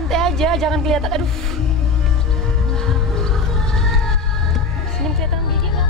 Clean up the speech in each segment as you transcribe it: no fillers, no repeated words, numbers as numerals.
santai aja, jangan kelihatan. Aduh. Senyum kelihatan gigi nggak?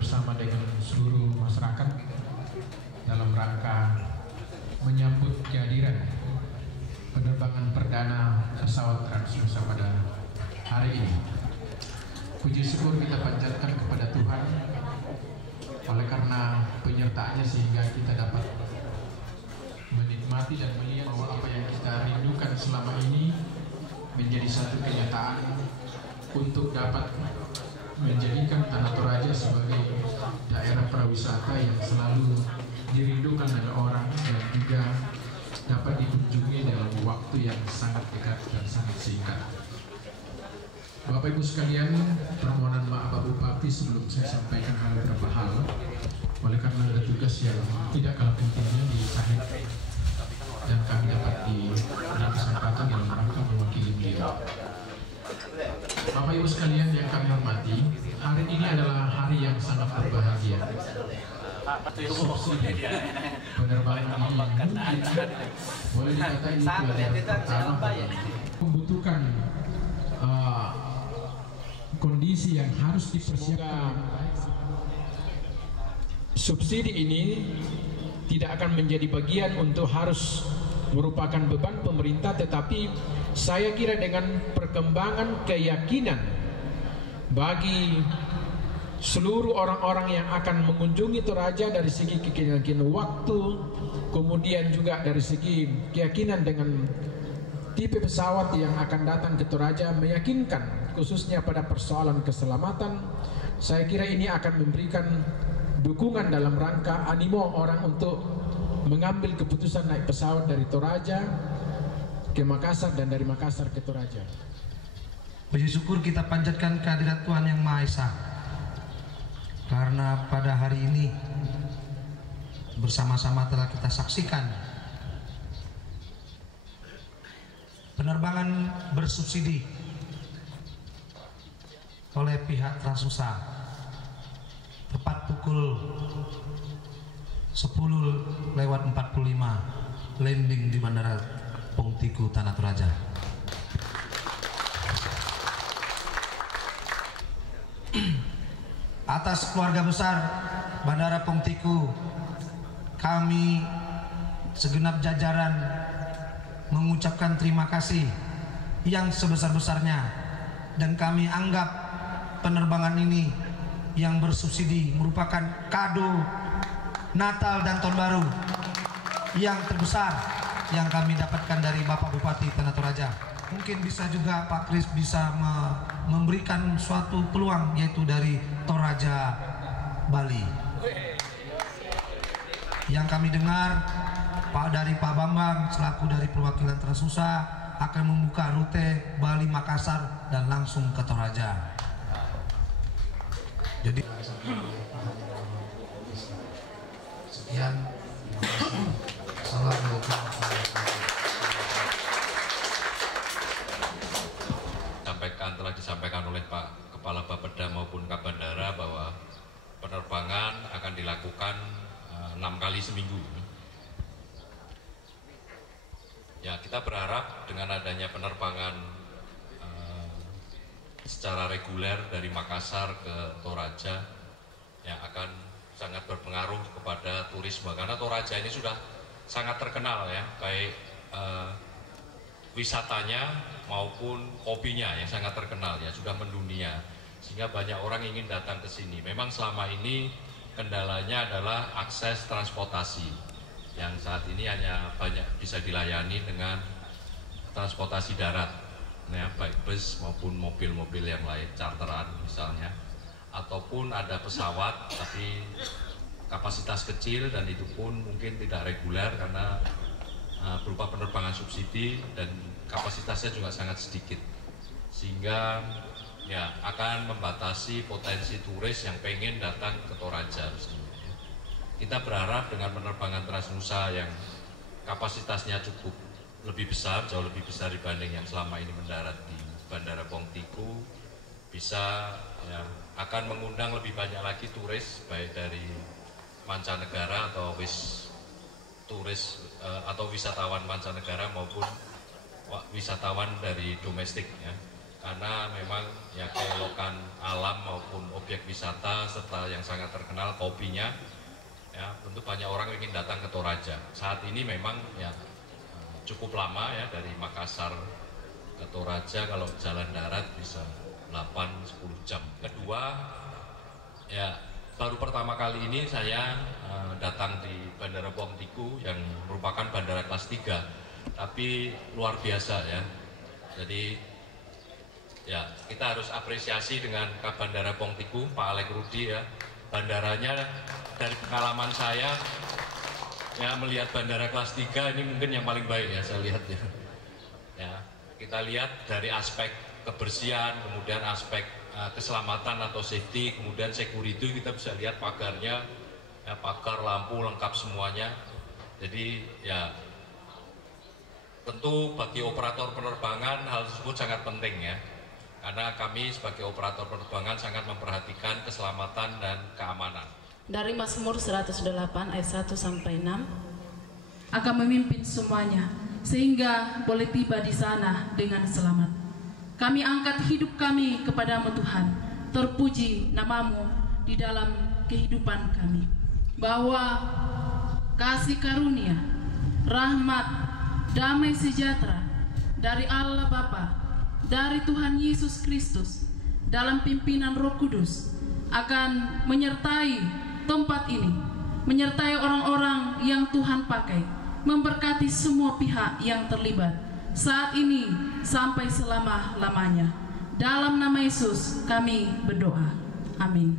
bersama dengan seluruh masyarakat dalam rangka menyambut kehadiran penerbangan perdana pesawat Transnusa pada hari ini. Puji syukur kita panjatkan kepada Tuhan oleh karena penyertaannya sehingga kita dapat menikmati dan melihat bahwa apa yang kita rindukan selama ini menjadi satu kenyataan untuk dapat menjadikan Tanah Toraja sebagai daerah pariwisata yang selalu dirindukan oleh orang dan juga dapat dikunjungi dalam waktu yang sangat dekat dan sangat singkat. Bapak Ibu sekalian, permohonan maaf Pak Bupati sebelum saya sampaikan hal beberapa hal, oleh karena ada tugas yang tidak kalah pentingnya di Sahid dan kami dapat dalam kesempatan dalam rangka mewakili beliau. Bapak Ibu sekalian yang kami hormati, hari ini adalah hari yang sangat berbahagia. Subsidi penerbangan ini mungkin boleh dikatakan itu adalah pertama membutuhkan kondisi yang harus dipersiapkan. Subsidi ini tidak akan menjadi bagian untuk harus merupakan beban pemerintah, tetapi saya kira dengan perkembangan keyakinan bagi seluruh orang-orang yang akan mengunjungi Toraja dari segi keyakinan waktu, kemudian juga dari segi keyakinan dengan tipe pesawat yang akan datang ke Toraja, meyakinkan khususnya pada persoalan keselamatan. Saya kira ini akan memberikan dukungan dalam rangka animo orang untuk mengambil keputusan naik pesawat dari Toraja ke Makassar dan dari Makassar ke Toraja. Puji syukur kita panjatkan kehadirat Tuhan Yang Maha Esa, karena pada hari ini bersama-sama telah kita saksikan penerbangan bersubsidi oleh pihak Transnusa tepat pukul 10:45 landing di Bandara Pongtiku, Tanah Toraja. Atas keluarga besar Bandara Pongtiku, kami segenap jajaran mengucapkan terima kasih yang sebesar-besarnya, dan kami anggap penerbangan ini yang bersubsidi merupakan kado Natal dan Tahun Baru yang terbesar yang kami dapatkan dari Bapak Bupati Tanah Toraja. mungkin bisa juga Pak Kris bisa memberikan suatu peluang, yaitu dari Toraja Bali. Yang kami dengar dari Pak Bambang selaku dari perwakilan Transnusa akan membuka rute Bali Makassar dan langsung ke Toraja. Jadi sekian. Assalamualaikum. Telah disampaikan oleh Pak Kepala Bapeda maupun Kak Bandara bahwa penerbangan akan dilakukan 6 kali seminggu. Ya, kita berharap dengan adanya penerbangan secara reguler dari Makassar ke Toraja ya akan sangat berpengaruh kepada turisme, karena Toraja ini sudah sangat terkenal ya, baik wisatanya maupun kopinya yang sangat terkenal ya, sudah mendunia, sehingga banyak orang ingin datang ke sini. Memang selama ini kendalanya adalah akses transportasi yang saat ini hanya banyak bisa dilayani dengan transportasi darat ya, baik bus maupun mobil-mobil yang lain, charteran misalnya, ataupun ada pesawat tapi kapasitas kecil dan itu pun mungkin tidak reguler karena berupa penerbangan subsidi dan kapasitasnya juga sangat sedikit, sehingga ya akan membatasi potensi turis yang pengen datang ke Toraja misalnya. Kita berharap dengan penerbangan Transnusa yang kapasitasnya cukup lebih besar, jauh lebih besar dibanding yang selama ini mendarat di Bandara Pong Tiku, bisa ya, akan mengundang lebih banyak lagi turis baik dari mancanegara atau atau wisatawan mancanegara maupun wisatawan dari domestik ya, karena memang ya keelokan alam maupun objek wisata serta yang sangat terkenal kopinya ya, tentu banyak orang ingin datang ke Toraja. Saat ini memang ya cukup lama ya, dari Makassar ke Toraja kalau jalan darat bisa 8-10 jam. Kedua ya, baru pertama kali ini saya datang di Bandara Pong Tiku yang merupakan bandara kelas 3, tapi luar biasa ya. Jadi ya kita harus apresiasi dengan Kak Bandara Pong Tiku, Pak Alek Rudi ya. Bandaranya dari pengalaman saya ya, melihat bandara kelas 3 ini mungkin yang paling baik ya saya lihat ya. Ya, kita lihat dari aspek kebersihan, kemudian aspek keselamatan atau safety, kemudian security, kita bisa lihat pagarnya ya, pagar, lampu lengkap semuanya. Jadi ya tentu bagi operator penerbangan hal tersebut sangat penting ya, karena kami sebagai operator penerbangan sangat memperhatikan keselamatan dan keamanan. Dari Mazmur 108 ayat 1 sampai 6, akan memimpin semuanya sehingga boleh tiba di sana dengan selamat. Kami angkat hidup kami kepadamu Tuhan, terpuji namamu di dalam kehidupan kami, bahwa kasih karunia, rahmat, damai sejahtera dari Allah Bapa, dari Tuhan Yesus Kristus, dalam pimpinan Roh Kudus akan menyertai tempat ini, menyertai orang-orang yang Tuhan pakai, memberkati semua pihak yang terlibat saat ini sampai selama-lamanya. Dalam nama Yesus kami berdoa. Amin.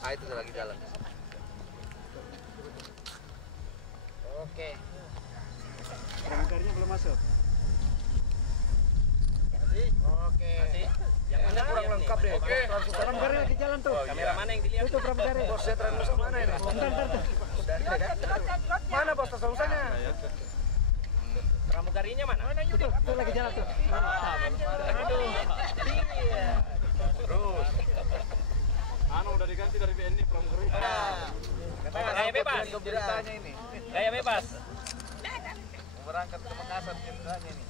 Ah, itu lagi jalan. Oke. Pramugarnya belum masuk. Oke. Yang mana kurang lengkap deh. Oke. Pramugari lagi jalan tuh. Kamera mana yang dilihat? Itu pramugari. Bos saya terus mana ini? Bentar. Mana bos tasawusannya? Pramugarinya mana? Itu lagi jalan tuh. Aduh. Terus. Udah diganti dari BNI pramugari. Gaya bebas. Ceritanya ini. Gaya bebas. Berangkat ke Makassar ceritanya ini.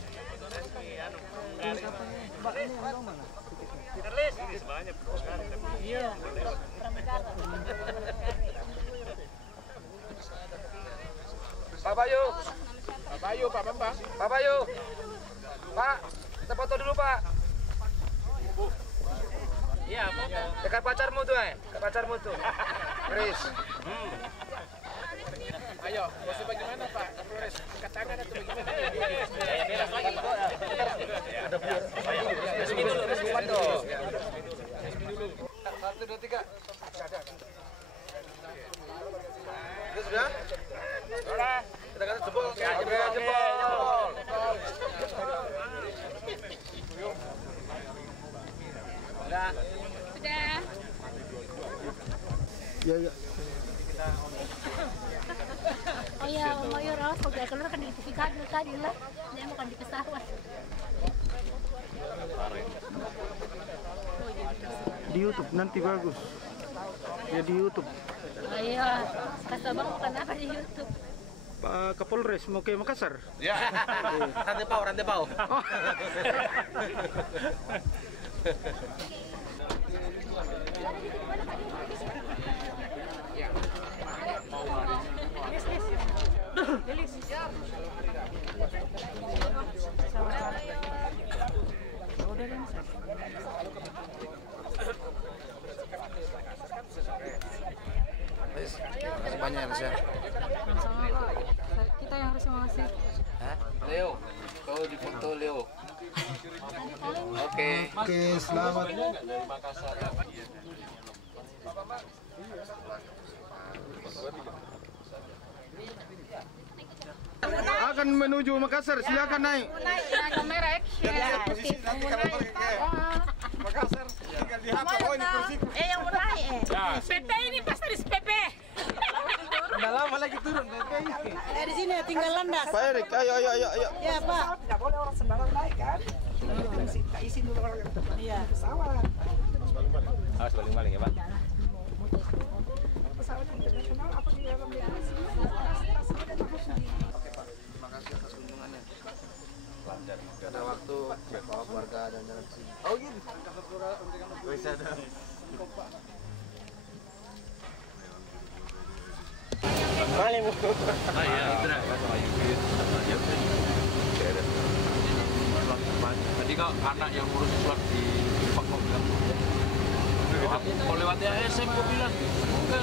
Terlis ini sebanyak iya. Pak Bayu. Pak Bambang. Pak Bayu. Pak, kita foto dulu, Pak. Iya, foto. Dekat pacarmu tuh, dekat pacarmu tuh. Chris. Ayo, bosnya bagaimana Pak? Flores, dekat tangan atau bagaimana? Beres lagi. Ada biar. Resmi dulu, resmi dulu. 1, 2, 3. Itu sudah? Sudah. Kita kasih jempol. Jempol. Sudah. Ya. Oh ya, Mayor Ros, kalau keluar kan di TV kabel tadi lah. Dia makan di pesawat. Di YouTube nanti bagus. Ya di YouTube. Oh iya, kata bang makan apa di YouTube? Pak Kapolres mau ke Makassar? Ya. Rantai pau. Masih banyak ya. Kita yang harus makasih. Leo, kau di foto Leo. Oke, selamat. Akan menuju Makassar, silakan naik. Kamera action. Makassar, tinggal dihapus. Oh, ini kursi. Yang menaik PP ini pas dari PP. Udah lama lagi turun, PP. Di sini tinggal landas. Pak Erik, ayo. Ya, Pak. Tidak boleh orang sembarang naik kan? Kita izin dulu orang yang terbang pesawat. Harus baling-baling ya, Pak. Pesawat internasional apa di dalam negeri? Oke Pak, terima kasih atas kunjungannya. Gak ada waktu bawa keluarga dan jalan ke sini. Oh gitu. Bisa ada. Tadi kok anak yang ngurus surat di Pak mau bilang, aku mau lewat ASM, aku bilang enggak,